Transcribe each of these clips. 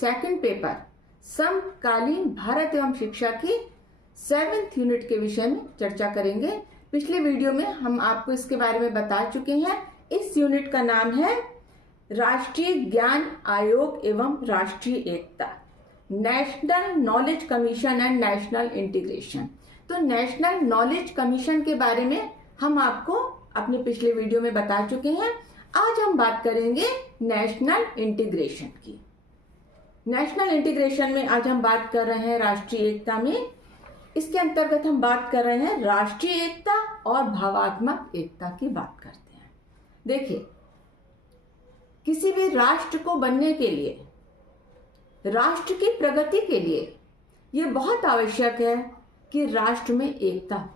Second paper समकालीन भारत एवं शिक्षा की 7th यूनिट के विषय में चर्चा करेंगे। पिछले वीडियो में हम आपको इसके बारे में बता चुके हैं। इस यूनिट का नाम है राष्ट्रीय ज्ञान आयोग एवं राष्ट्रीय एकता, national knowledge commission and national integration. तो नेशनल नॉलेज कमीशन के बारे में हम आपको अपने पिछले वीडियो में बता चुके हैं। आज हम बात करेंगे नेशनल इंटीग्रेशन की। नेशनल इंटीग्रेशन में आज हम बात कर रहे हैं राष्ट्रीय एकता में। इसके अंतर्गत हम बात कर रहे हैं राष्ट्रीय एकता और भावात्मक एकता की बात करते हैं। देखिए, किसी भी राष्ट्र को बनने के लिए, राष्ट्र की प्रगति के लिए यह बहुत आवश्यक है कि राष्ट्र में एकता हो,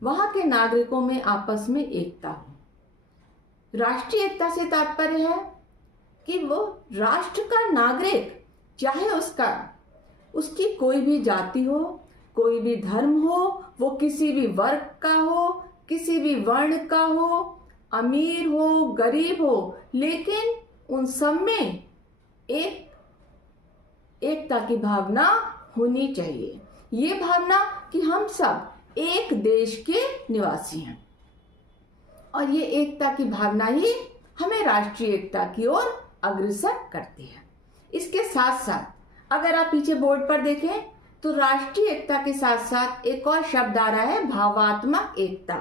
वहां के नागरिकों में आपस में एकता हो। राष्ट्रीय एकता से तात्पर्य है कि वो राष्ट्र का नागरिक, चाहे उसकी कोई भी जाति हो, कोई भी धर्म हो, वो किसी भी वर्ग का हो, किसी भी वर्ण का हो, अमीर हो, गरीब हो, लेकिन उन सब में एकता की भावना होनी चाहिए। ये भावना कि हम सब एक देश के निवासी हैं, और ये एकता की भावना ही हमें राष्ट्रीय एकता की ओर अग्रसर करती है। इसके साथ साथ अगर आप पीछे बोर्ड पर देखें तो राष्ट्रीय एकता के साथ साथ एक और शब्द आ रहा है, भावात्मक एकता।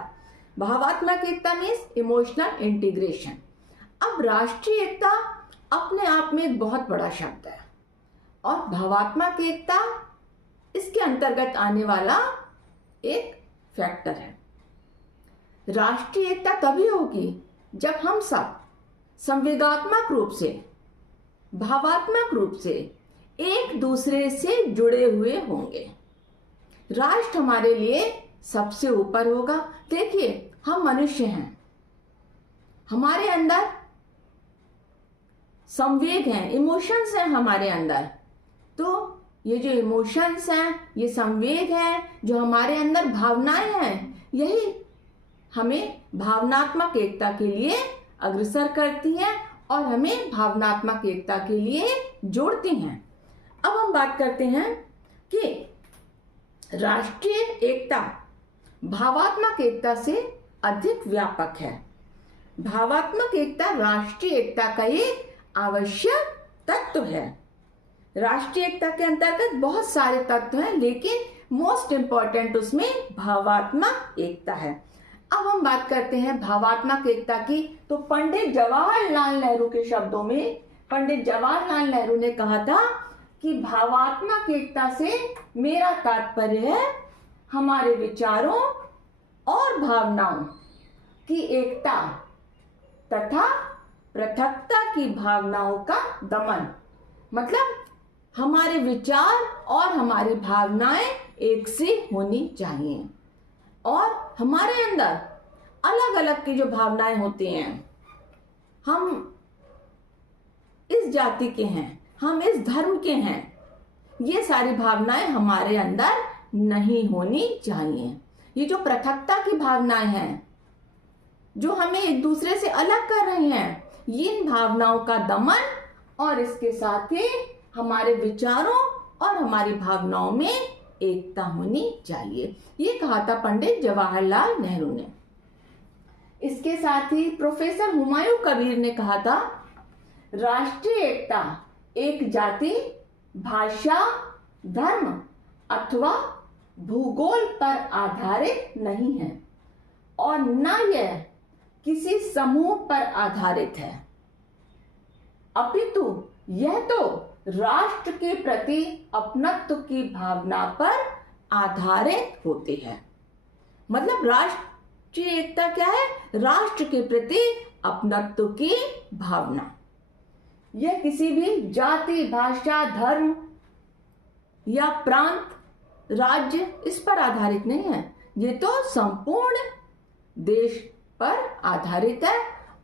भावात्मक एकता मीन्स इमोशनल इंटीग्रेशन। अब राष्ट्रीय एकता अपने आप में एक बहुत बड़ा शब्द है, और भावात्मक एकता इसके अंतर्गत आने वाला एक फैक्टर है। राष्ट्रीय एकता तभी होगी जब हम सब संवेदनात्मक रूप से, भावात्मक रूप से एक दूसरे से जुड़े हुए होंगे। राष्ट्र हमारे लिए सबसे ऊपर होगा। देखिए, हम मनुष्य हैं, हमारे अंदर संवेग हैं, इमोशंस हैं हमारे अंदर। तो ये जो इमोशंस हैं, ये संवेग हैं, जो हमारे अंदर भावनाएं हैं, यही हमें भावनात्मक एकता के लिए अग्रसर करती हैं और हमें भावनात्मक एकता के लिए जोड़ती हैं। अब हम बात करते हैं कि राष्ट्रीय एकता भावात्मक एकता से अधिक व्यापक है। भावात्मक एकता राष्ट्रीय एकता का एक आवश्यक तत्व है। राष्ट्रीय एकता के अंतर्गत बहुत सारे तत्व हैं, लेकिन मोस्ट इंपॉर्टेंट उसमें भावात्मक एकता है। अब हम बात करते हैं भावात्मक एकता की। तो पंडित जवाहरलाल नेहरू के शब्दों में, पंडित जवाहरलाल नेहरू ने कहा था कि भावात्मक एकता से मेरा तात्पर्य है हमारे विचारों और भावनाओं की एकता तथा पृथकता की भावनाओं का दमन। मतलब हमारे विचार और हमारी भावनाएं एक सी होनी चाहिए, और हमारे अंदर अलग अलग की जो भावनाएं होती हैं, हम इस जाति के हैं, हम इस धर्म के हैं, ये सारी भावनाएं हमारे अंदर नहीं होनी चाहिए। ये जो पृथकता की भावनाएं हैं, जो हमें एक दूसरे से अलग कर रही हैं, इन भावनाओं का दमन, और इसके साथ ही हमारे विचारों और हमारी भावनाओं में एकता होनी चाहिए। ये कहा था पंडित जवाहरलाल नेहरू ने। इसके साथ ही प्रोफेसर हुमायूं कबीर ने कहा था, राष्ट्रीय एकता एक जाति, भाषा, धर्म अथवा भूगोल पर आधारित नहीं है, और न यह किसी समूह पर आधारित है, अपितु यह तो राष्ट्र के प्रति अपनत्व की भावना पर आधारित होती है। मतलब राष्ट्रीय एकता क्या है? राष्ट्र के प्रति अपनत्व की भावना। यह किसी भी जाति, भाषा, धर्म या प्रांत, राज्य इस पर आधारित नहीं है। ये तो संपूर्ण देश पर आधारित है,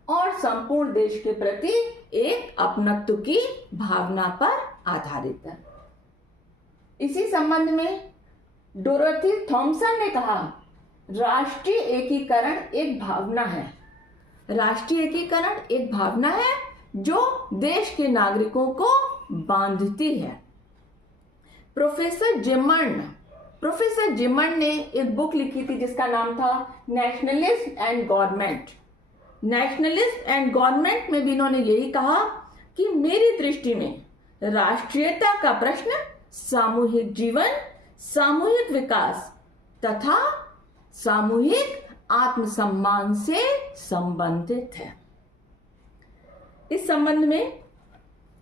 और संपूर्ण देश के प्रति एक अपनत्व की भावना पर आधारित है। इसी संबंध में डोरोथी थॉमसन ने कहा, राष्ट्रीय एकीकरण एक भावना है। राष्ट्रीय एकीकरण एक भावना है जो देश के नागरिकों को बांधती है। प्रोफेसर जिमन ने एक बुक लिखी थी जिसका नाम था nationalist and government. Nationalist and government में भी इन्होंने यही कहा कि मेरी दृष्टि में राष्ट्रीयता का प्रश्न सामूहिक जीवन, सामूहिक विकास तथा सामूहिक आत्मसम्मान से संबंधित है। इस संबंध में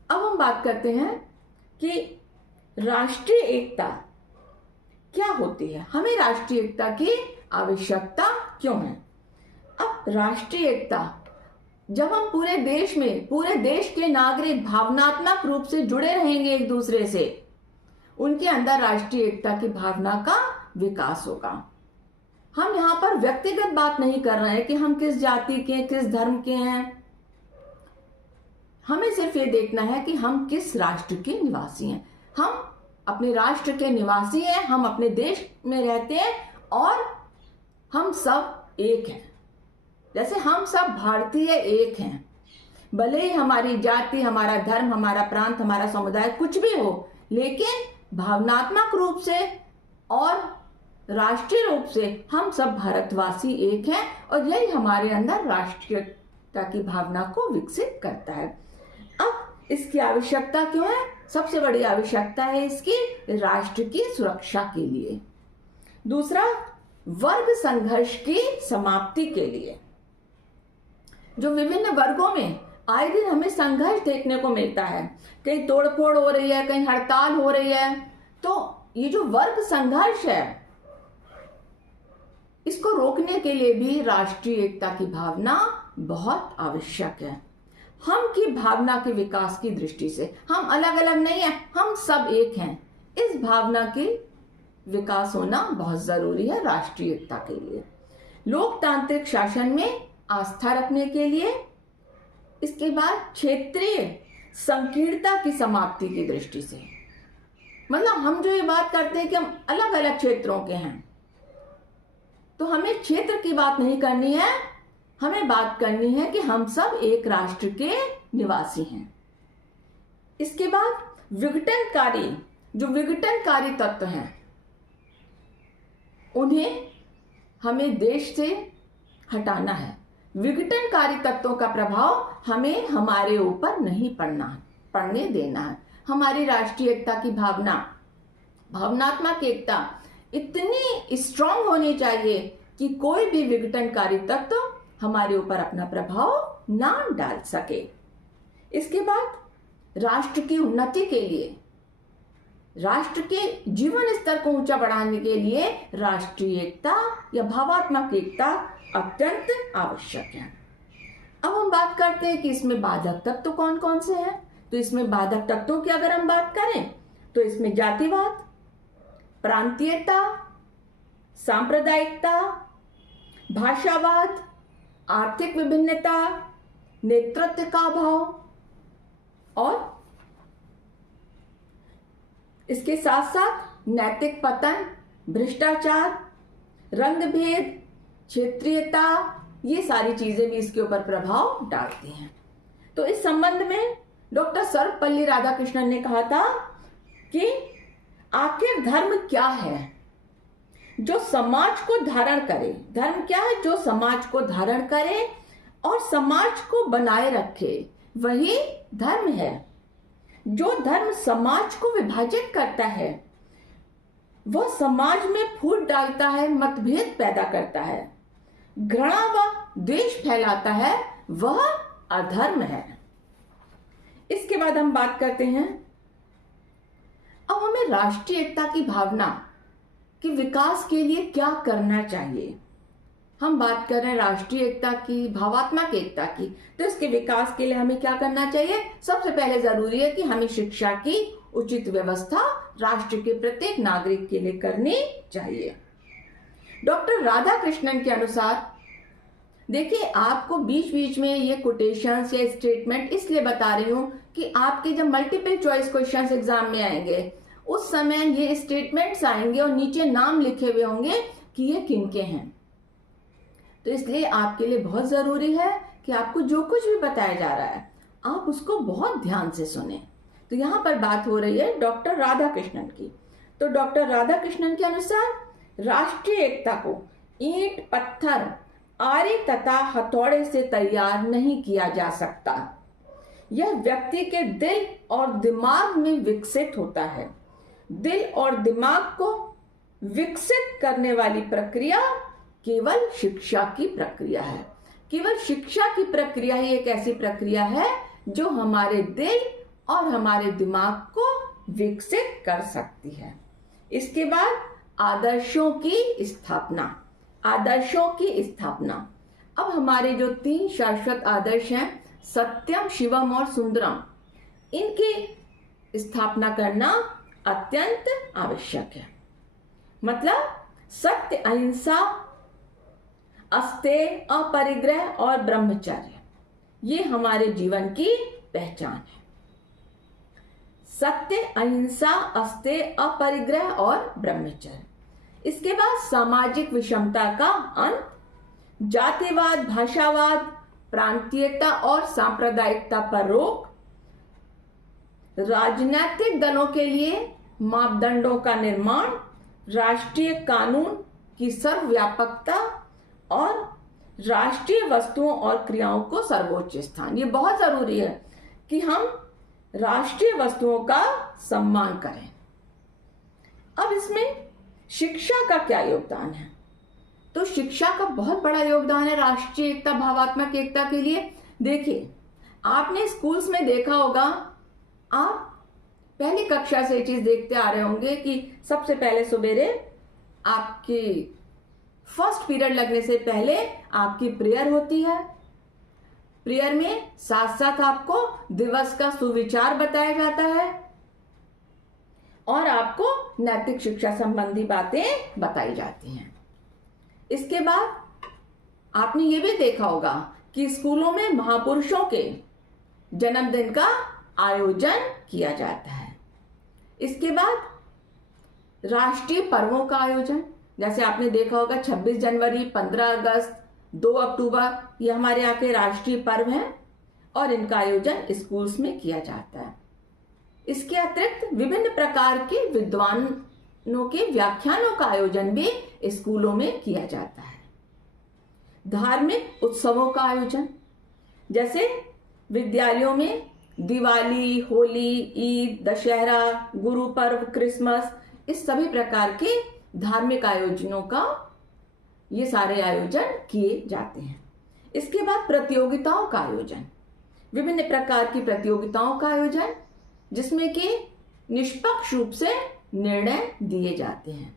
अब हम बात करते हैं कि राष्ट्रीय एकता क्या होती है, हमें राष्ट्रीय एकता की आवश्यकता क्यों है। अब राष्ट्रीय एकता, जब हम पूरे देश के नागरिक भावनात्मक रूप से जुड़े रहेंगे एक दूसरे से, उनके अंदर राष्ट्रीय एकता की भावना का विकास होगा। हम यहाँ पर व्यक्तिगत बात नहीं कर रहे हैं कि हम किस जाति के, किस धर्म के हैं। हमें सिर्फ ये देखना है कि हम किस राष्ट्र के निवासी हैं। हम अपने राष्ट्र के निवासी हैं, हम अपने देश में रहते हैं और हम सब एक हैं। जैसे हम सब भारतीय एक हैं, भले ही हमारी जाति, हमारा धर्म, हमारा प्रांत, हमारा समुदाय कुछ भी हो, लेकिन भावनात्मक रूप से और राष्ट्रीय रूप से हम सब भारतवासी एक हैं और यही हमारे अंदर राष्ट्रीयता की भावना को विकसित करता है। अब इसकी आवश्यकता क्यों है? सबसे बड़ी आवश्यकता है इसकी राष्ट्र की सुरक्षा के लिए। दूसरा, वर्ग संघर्ष की समाप्ति के लिए। जो विभिन्न वर्गों में आए दिन हमें संघर्ष देखने को मिलता है, कहीं तोड़फोड़ हो रही है, कहीं हड़ताल हो रही है, तो ये जो वर्ग संघर्ष है इसको रोकने के लिए भी राष्ट्रीय एकता की भावना बहुत आवश्यक है। हम की भावना के विकास की दृष्टि से हम अलग अलग नहीं है, हम सब एक हैं। इस भावना की विकास होना बहुत जरूरी है राष्ट्रीय एकता के लिए। लोकतांत्रिक शासन में आस्था रखने के लिए, इसके बाद क्षेत्रीय संकीर्णता की समाप्ति की दृष्टि से, मतलब हम जो ये बात करते हैं कि हम अलग अलग क्षेत्रों के हैं, तो हमें क्षेत्र की बात नहीं करनी है, हमें बात करनी है कि हम सब एक राष्ट्र के निवासी हैं। इसके बाद जो विघटनकारी तत्व हैं उन्हें हमें देश से हटाना है। विघटनकारी तत्वों का प्रभाव हमें हमारे ऊपर नहीं पड़ने देना है। हमारी राष्ट्रीय एकता की भावनात्मक एकता इतनी स्ट्रांग होनी चाहिए कि कोई भी विघटनकारी तत्व हमारे ऊपर अपना प्रभाव ना डाल सके। इसके बाद राष्ट्र की उन्नति के लिए, राष्ट्र के जीवन स्तर को ऊंचा बढ़ाने के लिए राष्ट्रीय एकता या भावात्मक एकता अत्यंत आवश्यक है। अब हम बात करते हैं कि इसमें बाधक तत्व कौन कौन से हैं। तो इसमें बाधक तत्वों की अगर हम बात करें तो इसमें जातिवाद, प्रांतीयता, सांप्रदायिकता, भाषावाद, आर्थिक विभिन्नता, नेतृत्व का अभाव और इसके साथ साथ नैतिक पतन, भ्रष्टाचार, रंगभेद, क्षेत्रीयता, ये सारी चीजें भी इसके ऊपर प्रभाव डालती हैं। तो इस संबंध में डॉक्टर सर्वपल्ली राधाकृष्णन ने कहा था कि आखिर धर्म क्या है जो समाज को धारण करे। धर्म क्या है? जो समाज को धारण करे और समाज को बनाए रखे, वही धर्म है। जो धर्म समाज को विभाजित करता है, वह समाज में फूट डालता है, मतभेद पैदा करता है, घृणा व द्वेष फैलाता है, वह अधर्म है। इसके बाद हम बात करते हैं, अब हमें राष्ट्रीय एकता की भावना के विकास के लिए क्या करना चाहिए। हम बात कर रहे हैं राष्ट्रीय एकता की, भावात्मक एकता की, तो इसके विकास के लिए हमें क्या करना चाहिए। सबसे पहले जरूरी है कि हमें शिक्षा की उचित व्यवस्था राष्ट्र के प्रत्येक नागरिक के लिए करनी चाहिए। डॉक्टर राधाकृष्णन के अनुसार, देखिए आपको बीच बीच में ये कोटेशंस या स्टेटमेंट इसलिए बता रही हूं कि आपके जब मल्टीपल चॉइस क्वेश्चंस एग्जाम में आएंगे उस समय ये स्टेटमेंट्स आएंगे और नीचे नाम लिखे हुए होंगे कि ये किनके हैं। तो इसलिए आपके लिए बहुत जरूरी है कि आपको जो कुछ भी बताया जा रहा है आप उसको बहुत ध्यान से सुने। तो यहाँ पर बात हो रही है डॉक्टर राधा कृष्णन की। तो डॉक्टर राधा कृष्णन के अनुसार राष्ट्रीय एकता को ईंट, पत्थर, आरे तथा हथौड़े से तैयार नहीं किया जा सकता। यह व्यक्ति के दिल और दिमाग में विकसित होता है। दिल और दिमाग को विकसित करने वाली प्रक्रिया केवल शिक्षा की प्रक्रिया है। केवल शिक्षा की प्रक्रिया ही एक ऐसी प्रक्रिया है जो हमारे दिल और हमारे दिमाग को विकसित कर सकती है। इसके बाद आदर्शों की स्थापना। आदर्शों की स्थापना। अब हमारे जो 3 शाश्वत आदर्श हैं, सत्यम, शिवम और सुंदरम, इनकी स्थापना करना अत्यंत आवश्यक है। मतलब सत्य, अहिंसा, अस्तेय, अपरिग्रह और ब्रह्मचर्य, ये हमारे जीवन की पहचान है। सत्य, अहिंसा, अस्तेय, अपरिग्रह और ब्रह्मचर्य। इसके बाद सामाजिक विषमता का अंत, जातिवाद, भाषावाद, प्रांतीयता और सांप्रदायिकता पर रोक, राजनीतिक दलों के लिए मापदंडों का निर्माण, राष्ट्रीय कानून की सर्वव्यापकता और राष्ट्रीय वस्तुओं और क्रियाओं को सर्वोच्च स्थान। ये बहुत जरूरी है कि हम राष्ट्रीय वस्तुओं का सम्मान करें। अब इसमें शिक्षा का क्या योगदान है? तो शिक्षा का बहुत बड़ा योगदान है राष्ट्रीय एकता, भावात्मक एकता के लिए। देखिए, आपने स्कूल्स में देखा होगा, आप पहली कक्षा से ये चीज देखते आ रहे होंगे कि सबसे पहले सवेरे आपकी फर्स्ट पीरियड लगने से पहले आपकी प्रेयर होती है। प्रेयर में साथ साथ आपको दिवस का सुविचार बताया जाता है और आपको नैतिक शिक्षा संबंधी बातें बताई जाती हैं। इसके बाद आपने ये भी देखा होगा कि स्कूलों में महापुरुषों के जन्मदिन का आयोजन किया जाता है। इसके बाद राष्ट्रीय पर्वों का आयोजन, जैसे आपने देखा होगा 26 जनवरी, 15 अगस्त, 2 अक्टूबर, ये हमारे यहाँ के राष्ट्रीय पर्व हैं और इनका आयोजन स्कूल्स में किया जाता है। इसके अतिरिक्त विभिन्न प्रकार के विद्वानों के व्याख्यानों का आयोजन भी स्कूलों में किया जाता है। धार्मिक उत्सवों का आयोजन, जैसे विद्यालयों में दिवाली, होली, ईद, दशहरा, गुरु पर्व, क्रिसमस, इस सभी प्रकार के धार्मिक आयोजनों का ये सारे आयोजन किए जाते हैं। इसके बाद प्रतियोगिताओं का आयोजन, विभिन्न प्रकार की प्रतियोगिताओं का आयोजन जिसमें कि निष्पक्ष रूप से निर्णय दिए जाते हैं।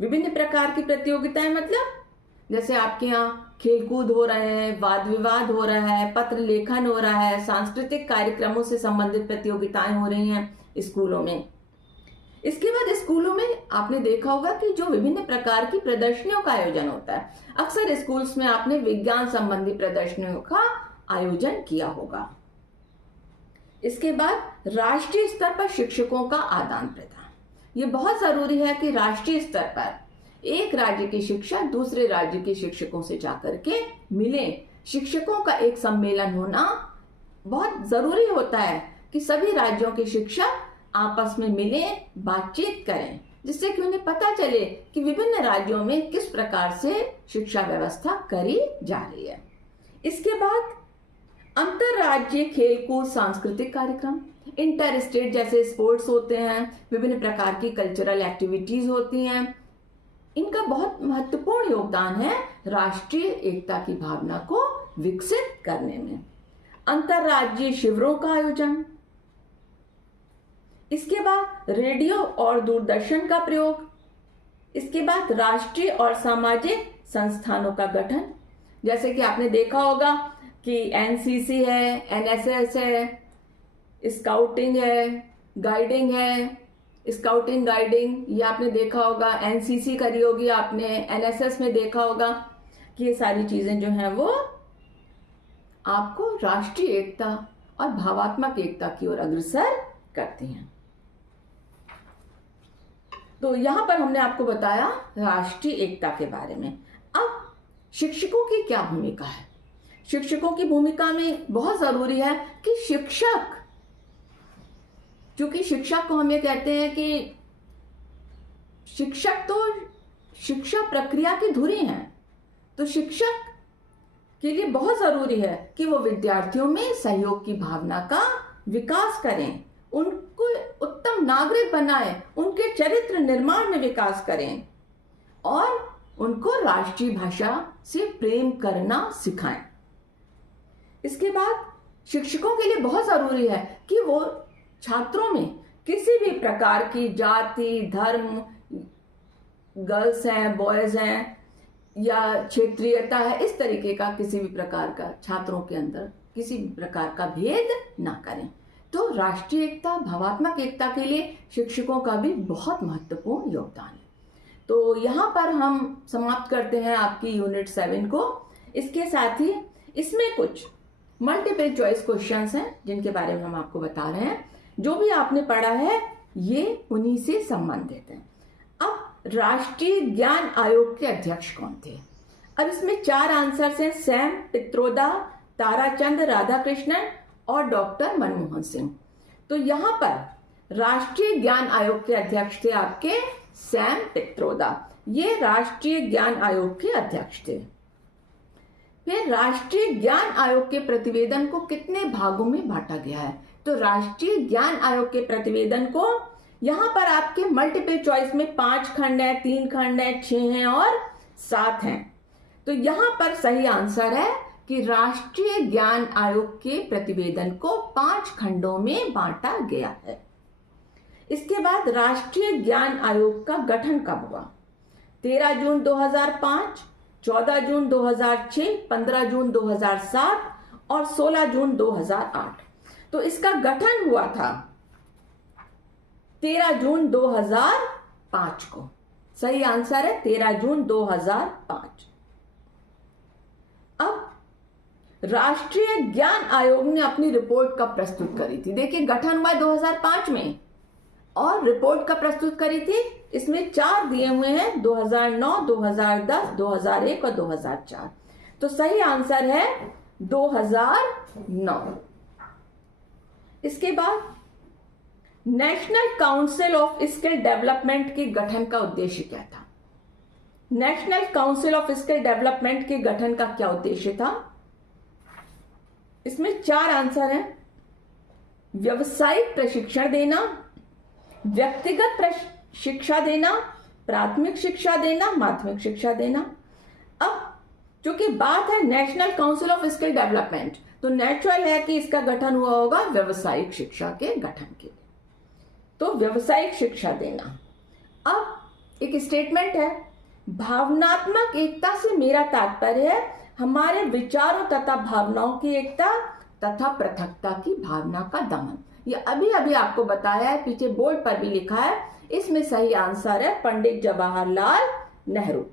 विभिन्न प्रकार की प्रतियोगिताएं मतलब जैसे आपके यहाँ खेलकूद हो रहे हैं, वाद विवाद हो रहा है, पत्र लेखन हो रहा है, सांस्कृतिक कार्यक्रमों से संबंधित प्रतियोगिताएं हो रही हैं स्कूलों में। इसके बाद स्कूलों में आपने देखा होगा कि जो विभिन्न प्रकार की प्रदर्शनियों का आयोजन होता है। अक्सर स्कूल्स में आपने विज्ञान संबंधी प्रदर्शनियों का आयोजन किया होगा। इसके बाद राष्ट्रीय स्तर पर शिक्षकों का आदान प्रदान। ये बहुत जरूरी है कि राष्ट्रीय स्तर पर एक राज्य के शिक्षक दूसरे राज्य के शिक्षकों से जाकर के मिले। शिक्षकों का एक सम्मेलन होना बहुत जरूरी होता है कि सभी राज्यों के शिक्षक आपस में मिलें, बातचीत करें, जिससे कि उन्हें पता चले कि विभिन्न राज्यों में किस प्रकार से शिक्षा व्यवस्था करी जा रही है। इसके बाद अंतरराज्यीय खेलकूद सांस्कृतिक कार्यक्रम, इंटर स्टेट जैसे स्पोर्ट्स होते हैं, विभिन्न प्रकार की कल्चरल एक्टिविटीज होती हैं। इनका बहुत महत्वपूर्ण योगदान है राष्ट्रीय एकता की भावना को विकसित करने में। अंतरराज्यीय शिविरों का आयोजन, इसके बाद रेडियो और दूरदर्शन का प्रयोग, इसके बाद राष्ट्रीय और सामाजिक संस्थानों का गठन, जैसे कि आपने देखा होगा कि एनसीसी है, एनएसएस है, स्काउटिंग है, गाइडिंग है, स्काउटिंग गाइडिंग, ये आपने देखा होगा। एनसीसी करी होगी आपने, एनएसएस में देखा होगा कि ये सारी चीजें जो हैं वो आपको राष्ट्रीय एकता और भावात्मक एकता की ओर अग्रसर करती हैं। तो यहां पर हमने आपको बताया राष्ट्रीय एकता के बारे में। अब शिक्षकों की क्या भूमिका है? शिक्षकों की भूमिका में बहुत जरूरी है कि शिक्षक, क्योंकि शिक्षक को हम ये कहते हैं कि शिक्षक तो शिक्षा प्रक्रिया की धुरी हैं, तो शिक्षक के लिए बहुत जरूरी है कि वो विद्यार्थियों में सहयोग की भावना का विकास करें, उनको उत्तम नागरिक बनाएं, उनके चरित्र निर्माण में विकास करें और उनको राष्ट्रीय भाषा से प्रेम करना सिखाएं। इसके बाद शिक्षकों के लिए बहुत जरूरी है कि वो छात्रों में किसी भी प्रकार की जाति, धर्म, गर्ल्स हैं, बॉयज हैं या क्षेत्रीयता है, इस तरीके का किसी भी प्रकार का छात्रों के अंदर किसी भी प्रकार का भेद ना करें। तो राष्ट्रीय एकता, भावात्मक एकता के लिए शिक्षकों का भी बहुत महत्वपूर्ण योगदान है। तो यहाँ पर हम समाप्त करते हैं आपकी यूनिट 7 को। इसके साथ ही इसमें कुछ मल्टीपल चॉइस क्वेश्चंस हैं जिनके बारे में हम आपको बता रहे हैं। जो भी आपने पढ़ा है ये उन्हीं से संबंधित है। अब राष्ट्रीय ज्ञान आयोग के अध्यक्ष कौन थे? अब इसमें 4 आंसर्स हैं, सैम पित्रोदा, ताराचंद राधाकृष्णन और डॉक्टर मनमोहन सिंह। तो यहाँ पर राष्ट्रीय ज्ञान आयोग के अध्यक्ष थे आपके सैम पित्रोदा, ये राष्ट्रीय ज्ञान आयोग के अध्यक्ष थे। फिर राष्ट्रीय ज्ञान आयोग के प्रतिवेदन को कितने भागों में बांटा गया है? तो राष्ट्रीय ज्ञान आयोग के प्रतिवेदन को यहाँ पर आपके मल्टीपल चॉइस में 5 खंड है, 3 खंड है, 6 हैं और 7 हैं। तो यहाँ पर सही आंसर है कि राष्ट्रीय ज्ञान आयोग के प्रतिवेदन को 5 खंडों में बांटा गया है। इसके बाद राष्ट्रीय ज्ञान आयोग का गठन कब हुआ? 13 जून 2005, 14 जून 2006, 15 जून 2007 और 16 जून 2008। तो इसका गठन हुआ था 13 जून 2005 को। सही आंसर है 13 जून 2005। अब राष्ट्रीय ज्ञान आयोग ने अपनी रिपोर्ट कब प्रस्तुत करी थी? देखिए, गठन हुआ 2005 में और रिपोर्ट कब प्रस्तुत करी थी? इसमें 4 दिए हुए हैं, 2009, 2010, 2001 और 2004। तो सही आंसर है 2009। इसके बाद national council of skill development के गठन का उद्देश्य क्या था? National council of skill development के गठन का क्या उद्देश्य था? इसमें 4 आंसर हैं, व्यावसायिक प्रशिक्षण देना, व्यक्तिगत शिक्षा देना, प्राथमिक शिक्षा देना, माध्यमिक शिक्षा देना। अब चूंकि बात है national council of skill development, तो नेचुरल है कि इसका गठन हुआ होगा व्यावसायिक शिक्षा के गठन के लिए। तो व्यावसायिक शिक्षा देना। अब एक स्टेटमेंट है, भावनात्मक एकता से मेरा तात्पर्य है हमारे विचारों तथा भावनाओं की एकता तथा पृथकता की भावना का दमन। ये अभी अभी आपको बताया है, पीछे बोर्ड पर भी लिखा है। इसमें सही आंसर है पंडित जवाहरलाल नेहरू।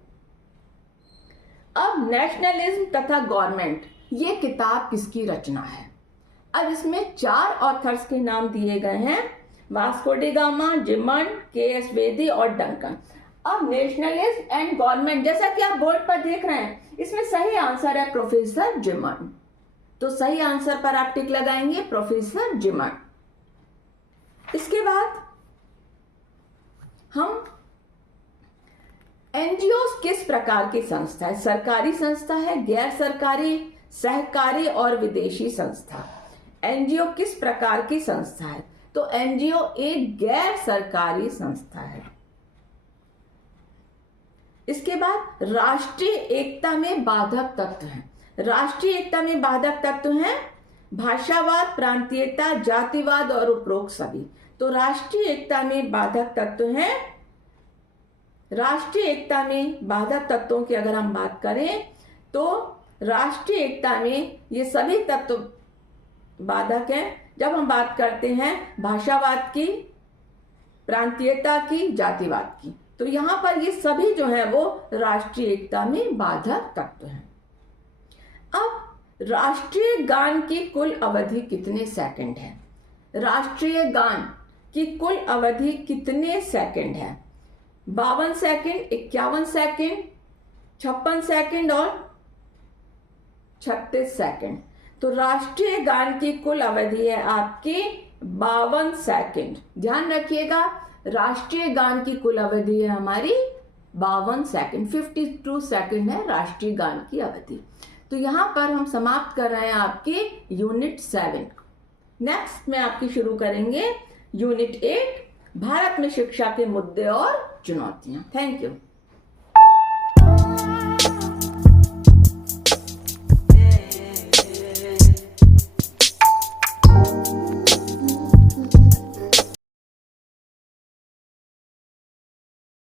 अब नेशनलिज्म तथा गवर्नमेंट, ये किताब किसकी रचना है? अब इसमें 4 ऑथर्स के नाम दिए गए हैं, वास्को डी गामा, जिमन, के.एस. बेदी और डंकन। अब नेशनलिज्म एंड गवर्नमेंट, जैसा कि आप बोर्ड पर देख रहे हैं, इसमें सही आंसर है प्रोफेसर जिमन। तो सही आंसर पर आप टिक लगाएंगे, प्रोफेसर जिमन। इसके बाद हम एनजीओ किस प्रकार की संस्था है? सरकारी संस्था है, गैर सरकारी, सहकारी और विदेशी संस्था। एनजीओ किस प्रकार की संस्था है? तो एनजीओ एक गैर सरकारी संस्था है। इसके बाद राष्ट्रीय एकता में बाधक तत्व हैं। राष्ट्रीय एकता में बाधक तत्व हैं भाषावाद, प्रांतीयता, जातिवाद और उपरोक्त सभी। तो राष्ट्रीय एकता में बाधक तत्व हैं, राष्ट्रीय एकता में बाधक तत्वों की अगर हम बात करें तो राष्ट्रीय एकता में ये सभी तत्व बाधक हैं। जब हम बात करते हैं भाषावाद की, प्रांतीयता की, जातिवाद की, तो यहां पर ये सभी जो है वो राष्ट्रीय एकता में बाधक तत्व हैं। अब राष्ट्रीय गान की कुल अवधि कितने सेकंड है? राष्ट्रीय गान की कुल अवधि कितने सेकंड है? 52 सेकंड, 51 सेकंड, 56 सेकंड और 36 सेकंड। तो राष्ट्रीय गान की कुल अवधि है आपकी 52 सेकंड। ध्यान रखिएगा, राष्ट्रीय गान की कुल अवधि है हमारी 52 सेकंड। 52 सेकंड है राष्ट्रीय गान की अवधि। तो यहाँ पर हम समाप्त कर रहे हैं आपकी यूनिट 7। नेक्स्ट में आपकी शुरू करेंगे यूनिट 8, भारत में शिक्षा के मुद्दे और चुनौतियां। Thank you.